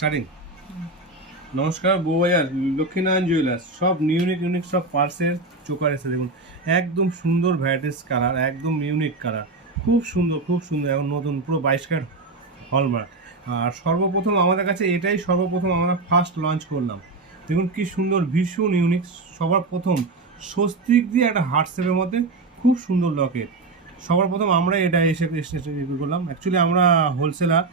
Starting. নমস্কার, Bowbazar Lakshminarayan jewellers. সব unique সব পার্সের চোকার এসে দেখুন, একদম সুন্দর ভ্যারাইটিস কালার, একদম ইউনিক কালার, খুব সুন্দর এখন নতুন পুরো 22 ক্যারেট হলমার্ক। আর সর্বপ্রথম আমাদের কাছে এটাই সর্বপ্রথম আমরা ফার্স্ট লঞ্চ করলাম। দেখুন কি সুন্দর, ভীষণ ইউনিক। সবার প্রথম স্বস্তিক দিয়ে একটা হার্ট শেপের মধ্যে খুব সুন্দর লকেট। সবার প্রথম আমরা এটা এসে করলাম। অ্যাকচুয়ালি আমরা হোলসেলার,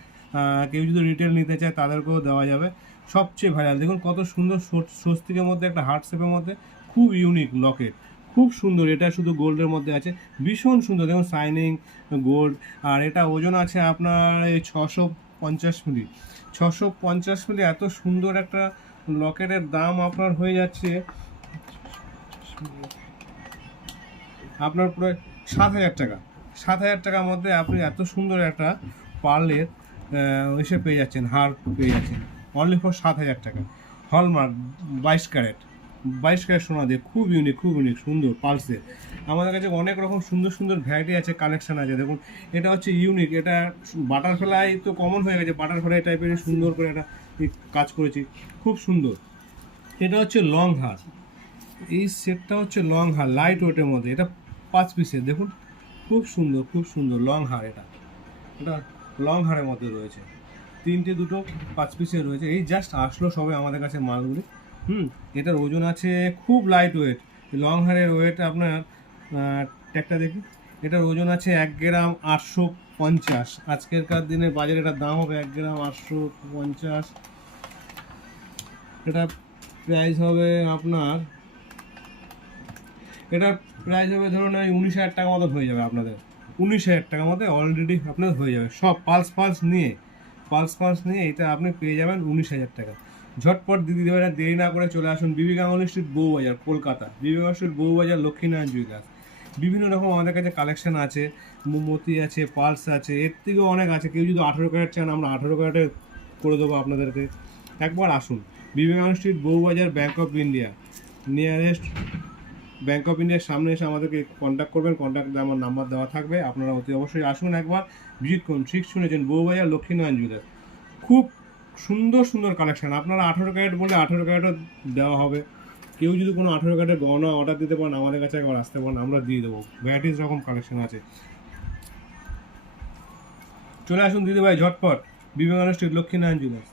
কেউ যদি রিটেল নিতে চায় তাদেরকেও দেওয়া যাবে। সবচেয়ে ভাইরাল দেখুন কত সুন্দর, স্বস্তিকের মধ্যে একটা হার্ট শেপের মধ্যে খুব ইউনিক লকেট, খুব সুন্দর। এটা শুধু গোল্ডের মধ্যে আছে, ভীষণ সুন্দর দেখুন, শাইনিং গোল্ড। আর এটা ওজন আছে আপনার এই 650 মিলি। 650 মিলি এত সুন্দর একটা লকেটের দাম আপনার হয়ে যাচ্ছে আপনার প্রায় 7,000 টাকা। 7,000 টাকার মধ্যে আপনি এত সুন্দর একটা পার্লের এসে পেয়ে যাচ্ছেন, হার পেয়ে যাচ্ছেন অনলি ফর 7,000 টাকা। হলমার্ক 22 ক্যারেট সোনা দিয়ে খুব ইউনিক সুন্দর পালসের। আমাদের কাছে অনেক রকম সুন্দর ভ্যারাইটি আছে, কালেকশন আছে। দেখুন এটা হচ্ছে ইউনিক, এটা বাটারফ্লাই তো কমন হয়ে গেছে, বাটারফ্লাই টাইপের সুন্দর করে একটা কাজ করেছি, খুব সুন্দর। এটা হচ্ছে লং হার, এই সেটটা হচ্ছে লং হার লাইট ওয়েটের মধ্যে। এটা 5 পিসের, দেখুন খুব সুন্দর লং হার। এটা লং হারের মধ্যে রয়েছে, দুটো 5 পিসের রয়েছে। এই জাস্ট আসলো সবে আমাদের কাছে মালগুলি। এটার ওজন আছে খুব লাইট ওয়েট। লং হারের ওয়েট আপনার ট্যাগটা দেখি, এটার ওজন আছে 1 গ্রাম 850। আজকেরকার দিনের বাজারে এটার দাম হবে 1 গ্রাম 850। এটা প্রাইস হবে আপনার, এটা প্রাইস হবে ধরুন ওই 19,000 টাকা মতো হয়ে যাবে আপনাদের। 19,000 টাকার মধ্যে অলরেডি আপনাদের হয়ে যাবে সব পালস নিয়ে এটা আপনি পেয়ে যাবেন 19,000 টাকা। ঝটপট দিদি দেবেন, দেরি না করে চলে আসুন বিবি গাঙ্গুলি স্ট্রিট, বউবাজার, কলকাতা। বিবি গাঙ্গুলি স্ট্রিট, বউবাজার, লক্ষ্মীনারায়ণ জুয়েলার্স। বিভিন্ন রকম আমাদের কাছে কালেকশন আছে, মোমবাতি আছে, পালস আছে, এর থেকেও অনেক আছে। কেউ যদি 18 ক্যারেট চান আমরা 18 ক্যারেটে করে দেবো আপনাদেরকে। একবার আসুন বিবি Ganguly street, Bowbazar, bank of India, nearest bank of ইন্ডিয়ার সামনে এসে আমাদেরকে কন্ট্যাক্ট করবেন। কন্ট্যাক্টে আমার নাম্বার দেওয়া থাকবে, আপনারা অতি অবশ্যই আসুন, একবার ভিজিট করুন। ঠিক শুনেছেন, বউবাজার, লক্ষ্মীনারায়ণ জুয়েলার্স। খুব সুন্দর কালেকশান। আপনারা 18 ক্যারেট বলে 18 ক্যারেটও দেওয়া হবে। কেউ যদি কোনো 18 ক্যারেটের গহনা অর্ডার দিতে পারেন আমাদের কাছে একবার আসতে পারেন, আমরা দিয়ে দেবো। ভ্যারাইটিস রকম কালেকশন আছে, চলে আসুন দিদিভাই ঝটপট বিবেকানন্দ স্ট্রিট, লক্ষ্মীনারায়ণ জুয়েলার্স।